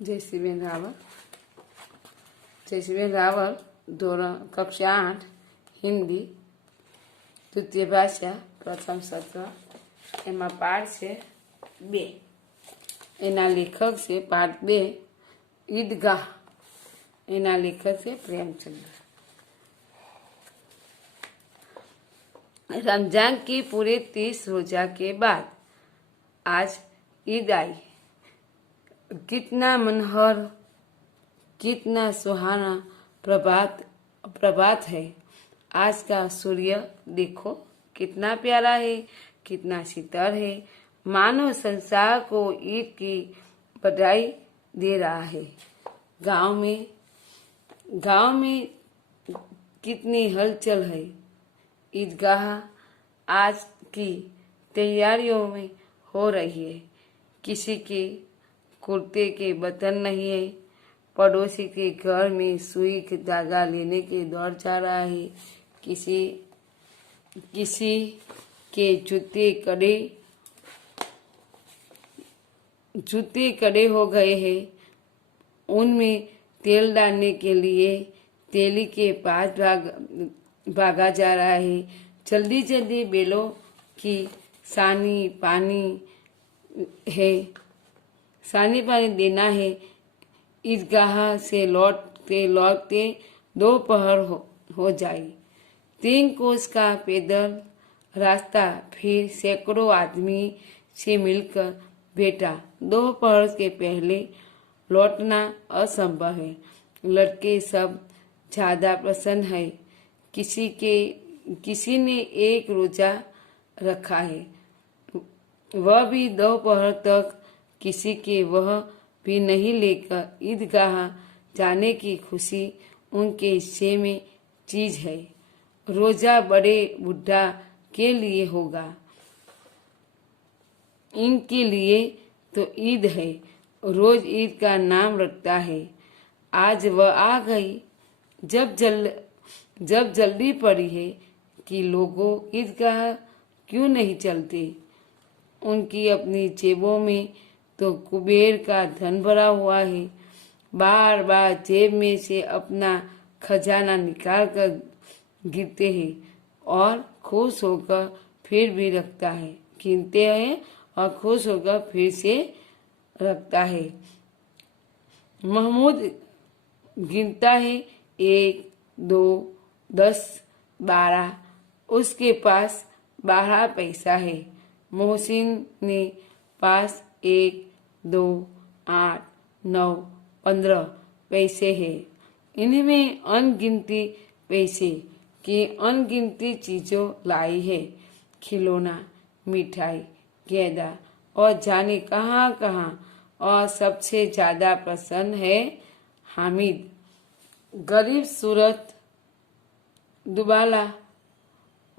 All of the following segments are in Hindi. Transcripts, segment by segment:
जयश्रीबेन रावल। जयश्रीबेन रावल ધોરણ કક્ષા 8 હિન્દી તૃતીય ભાષા પ્રથમ સત્ર એમાં પાઠ છે 2. એના લેખક છે પાઠ 2 ઈદગાહ. એના લેખક છે प्रेमचंद्र. रमजान की पूरे 30 रोजा के बाद आज ईद आई. कितना मनोहर, कितना सुहाना प्रभात है. आज का सूर्य देखो कितना प्यारा है, कितना शीतल है. मानो संसार को ईद की बधाई दे रहा है. गांव में कितनी हलचल है. ईदगाह आज की तैयारियों में हो रही है. किसी के कुर्ते के बटन नहीं है. पड़ोसी के घर में सुई का धागा लेने के दौड़ जा रहा है. किसी के जूते कड़े हो गए हैं. उनमें तेल डालने के लिए तेली के पास भागा जा रहा है. जल्दी जल्दी बेलों की सानी पानी देना है. ईदगाह से लौटते दोपहर हो जाए. 3 कोस का पैदल रास्ता, फिर सैकड़ों आदमी से मिलकर बैठा. दोपहर के पहले लौटना असंभव है. लड़के सब ज्यादा प्रसन्न है. किसी ने एक रोजा रखा है, वह भी दोपहर तक. किसी के वह भी नहीं लेकर ईदगाह जाने की खुशी उनके हिस्से में चीज है. रोजा बड़े बुढ़ा के लिए होगा, इनके लिए तो ईद है. रोज ईद का नाम रखता है. आज वह आ गई जब जल्दी पड़ी है कि लोगों ईदगाह क्यों नहीं चलते. उनकी अपनी जेबों में तो कुबेर का धन भरा हुआ है. बार बार जेब में से अपना खजाना निकाल कर गिनते हैं और खुश होकर फिर भी रखता है. गिनते हैं और खुश होकर फिर से रखता है. महमूद गिनता है 1, 2, 10, 12. उसके पास 12 पैसा है. मोहसिन ने पास 1, 2, 8, 9, 15 पैसे है. इनमें अनगिनती पैसे की अनगिनती चीजों लाई है. खिलौना, मिठाई, गेंदा और जाने कहाँ कहाँ. और सबसे ज्यादा प्रसन्न है हामिद. गरीब सूरत दुबाला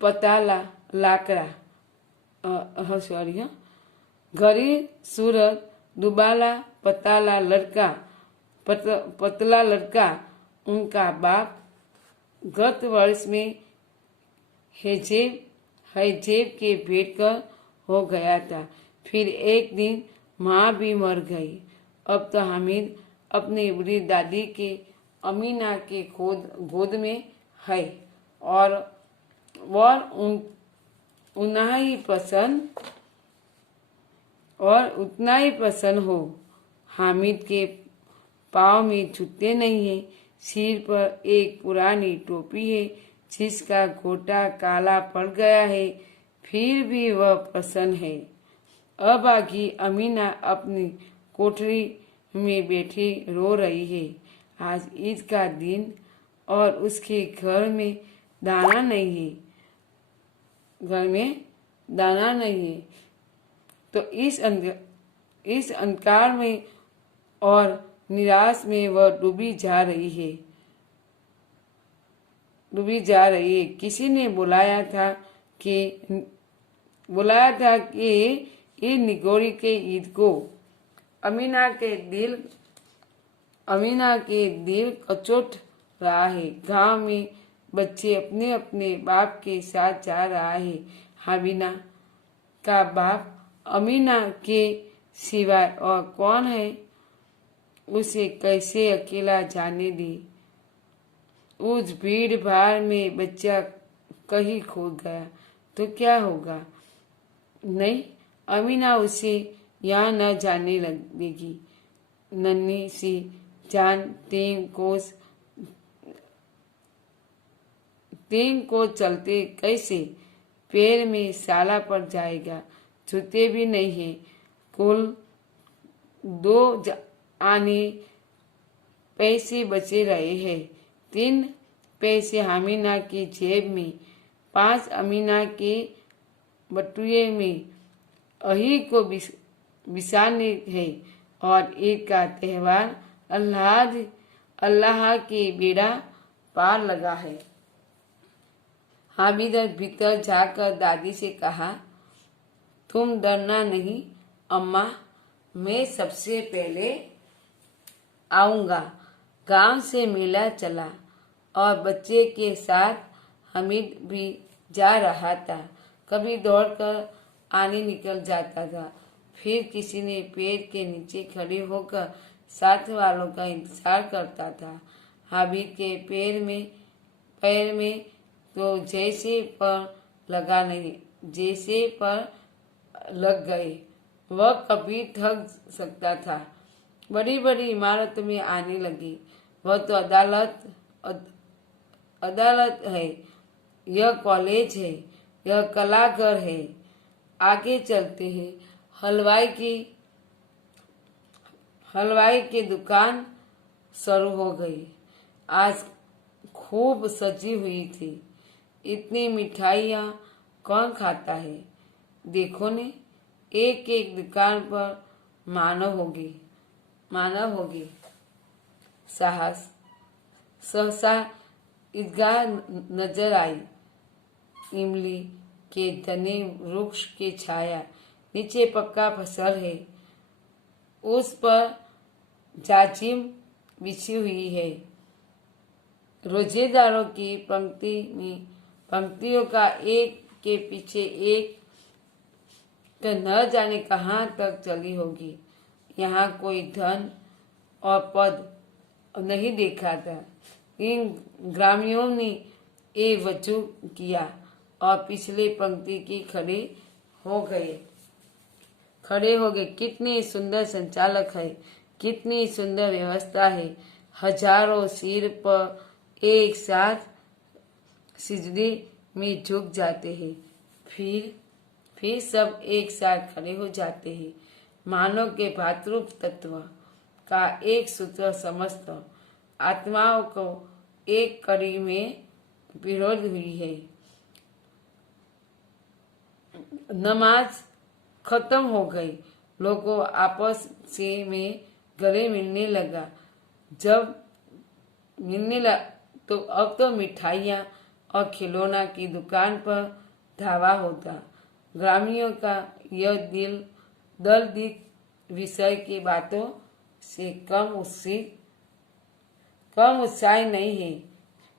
पताला लाकड़ा गरीब सूरत दुबाला पतला लड़का. उनका बाप गत वर्ष में हैजेब के भेंटकर हो गया था. फिर एक दिन माँ भी मर गई. अब तो हामिद अपनी बूढ़ी दादी के अमीना के गोद में है और उतना ही पसंद हो. हामिद के पाँव में जूते नहीं है. सिर पर एक पुरानी टोपी है जिसका गोटा काला पड़ गया है. फिर भी वह प्रसन्न है. अभागी अमीना अपनी कोठरी में बैठी रो रही है. आज ईद का दिन और उसके घर में दाना नहीं है. तो इस अंधकार में और निराश में वह डूबी जा रही है. किसी ने बुलाया था कि ईद निगोरी के ईद को. अमीना के दिल कचोट रहा है. गांव में बच्चे अपने अपने बाप के साथ जा रहा है. हामिना का बाप अमीना के सिवाय और कौन है. उसे कैसे अकेला जाने दे। उस भीड़ भाड़ में बच्चा कहीं खो गया तो क्या होगा। नहीं, अमीना उसे यहाँ न जाने देगी। नन्ही सी जान 3 कोस चलते कैसे, पैर में साला पड़ जाएगा, जूते भी नहीं है। कुल 2 आने पैसे बचे रहे हैं। 3 पैसे अमीना की जेब में, 5 अमीना के बटुए में अही को बिसाने है। और ईद का त्योहार अल्लाह के बेड़ा पार लगा है। हामिद भीतर जाकर दादी से कहा, तुम डरना नहीं अम्मा, मैं सबसे पहले आऊंगा। गांव से मेला चला और बच्चे के साथ हामिद भी जा रहा था। कभी दौड़कर आने निकल जाता था, फिर किसी ने पेड़ के नीचे खड़े होकर साथ वालों का इंतजार करता था। हामिद के पैर में तो जैसे पर लग गए। वह कभी थक सकता था। बड़ी बड़ी इमारत में आने लगी। वह तो अदालत है, यह कॉलेज है, यह कलाघर है। आगे चलते हैं। हलवाई की दुकान शुरू हो गई। आज खूब सजी हुई थी। इतनी मिठाइयाँ कौन खाता है। देखो ने, एक एक दुकान पर मानव होगी। सहसा ईदगाह नजर आई। इमली के घने वृक्ष की छाया नीचे पक्का फसल है। उस पर जाजिम बिछी हुई है। रोजेदारों की पंक्तियों का एक के पीछे एक तो न जाने कहाँ तक चली होगी। यहाँ कोई धन और पद नहीं देखा था। इन ग्रामीणों ने ये वजू किया और पिछले पंक्ति की खड़े हो गए। कितनी सुंदर संचालक है, कितनी सुंदर व्यवस्था है। हजारों सिर पर एक साथ सिजदे में झुक जाते हैं, फिर सब एक साथ खड़े हो जाते हैं। मानव के भातृत्व तत्व का एक सूत्र समस्त आत्माओं को एक कड़ी में पिरोज हुई है। नमाज खत्म हो गई। लोगों आपस में गले मिलने लगा। तो अब तो मिठाइयाँ और खिलौना की दुकान पर धावा होता। ग्रामीणों का यह दल विषय की बातों से कम उत्साही नहीं है।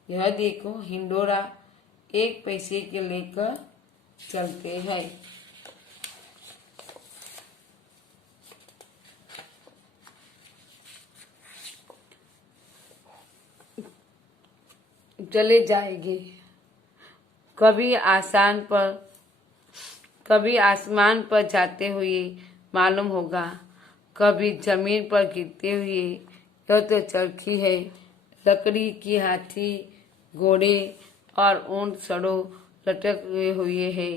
यह देखो, हिंडोरा 1 पैसे के लेकर चलते हैं। चले जाएंगे। कभी आसमान पर जाते हुए मालूम होगा, कभी जमीन पर गिरते हुए। यह तो चरखी है। लकड़ी की हाथी, घोड़े और ऊंट सड़ों लटके हुए है।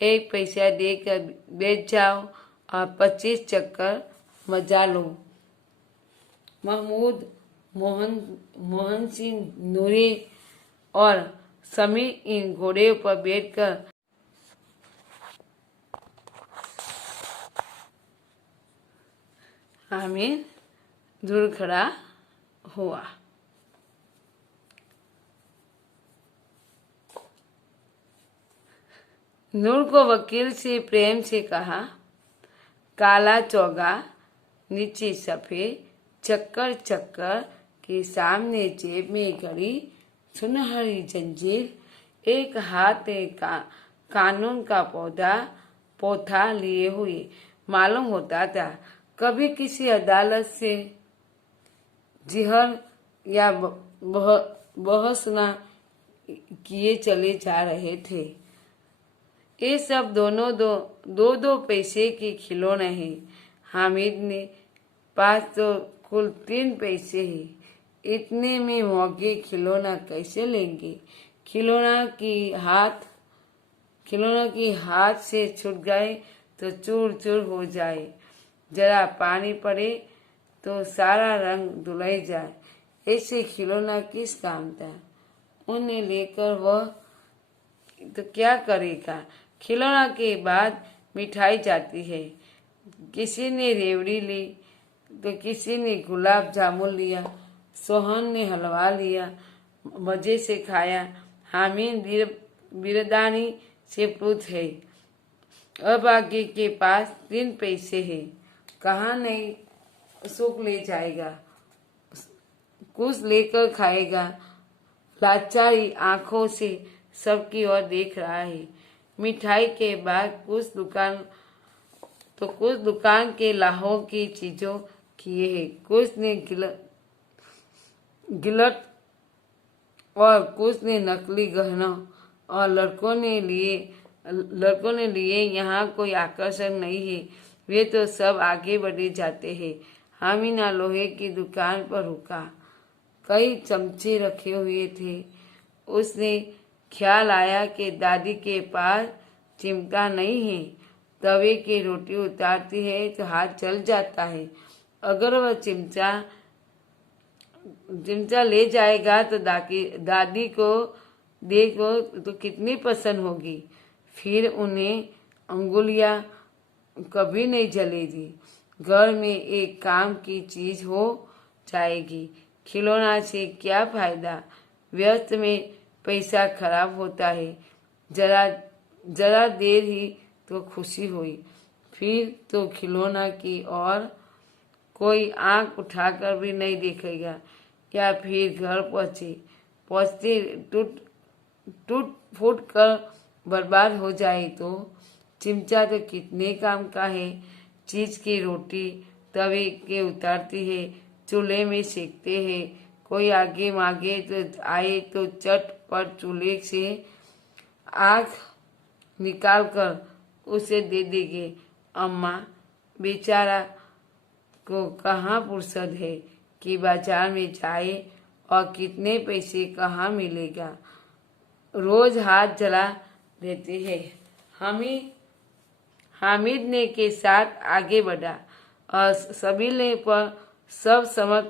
1 पैसा देकर बैठ जाओ और 25 चक्कर मजा लो। मोहन सिंह नूरी और समीर इन घोड़े पर बैठकर आमिर दूर खड़ा हुआ। नूर को वकील से प्रेम से कहा, काला चौगा, नीचे सफेद चक्कर के सामने जेब में घड़ी, सुनहरी जंजीर, एक हाथ कानून का पोथा लिए हुए मालूम होता था। कभी किसी अदालत से जिहर या बहस न किए चले जा रहे थे। ये सब दोनों दो पैसे के खिलौने हैं। हामिद ने पास तो कुल 3 पैसे हैं। इतने में महंगे खिलौना कैसे लेंगे? खिलौना की हाथ से छूट गए तो चूर चूर हो जाए, जरा पानी पड़े तो सारा रंग धुलाई जाए। ऐसे खिलौना किस काम था? उन्हें लेकर वह तो क्या करेगा? खिलौना के बाद मिठाई जाती है। किसी ने रेवड़ी ली तो किसी ने गुलाब जामुन लिया, सोहन ने हलवा लिया, मजे से खाया। हामिद बिरदानी से पूछे, अब आगे के पास 3 पैसे हैं, कहाँ नहीं सुख ले जाएगा, कुछ लेकर खाएगा। लाचारी आंखों से सबकी ओर देख रहा है। मिठाई के बाद कुछ दुकान के लाहौर की चीजों किए हैं। कुछ ने गिलट और कुछ ने नकली गहना, और लड़कों ने लिए यहाँ कोई आकर्षण नहीं है, वे तो सब आगे बढ़े जाते हैं। हामिना लोहे की दुकान पर रुका। कई चमचे रखे हुए थे। उसने ख्याल आया कि दादी के पास चिमटा नहीं है। तवे की रोटी उतारती है तो हाथ जल जाता है। अगर वह चिमटा ले जाएगा तो दादी को देखो तो कितनी पसंद होगी। फिर उन्हें अंगुलियां कभी नहीं जलेगी। घर में एक काम की चीज हो जाएगी। खिलौना से क्या फायदा? व्यस्त में पैसा खराब होता है। जरा देर ही तो खुशी हुई, फिर तो खिलौना की और कोई आंख उठाकर भी नहीं देखेगा। या फिर घर पहुंचते टूट फूट कर बर्बाद हो जाए तो? चिमटा तो कितने काम का है। चीज की रोटी तवे के उतारती है, चूल्हे में सेकते हैं। कोई आगे मांगे तो आए तो चटपट चूल्हे से आग निकाल कर उसे दे देंगे। अम्मा बेचारा को कहाँ फुर्सत है कि बाजार में जाए, और कितने पैसे कहाँ मिलेगा। रोज हाथ जला देते हैं। हामिद ने के साथ आगे बढ़ा और सबीले पर सब समझ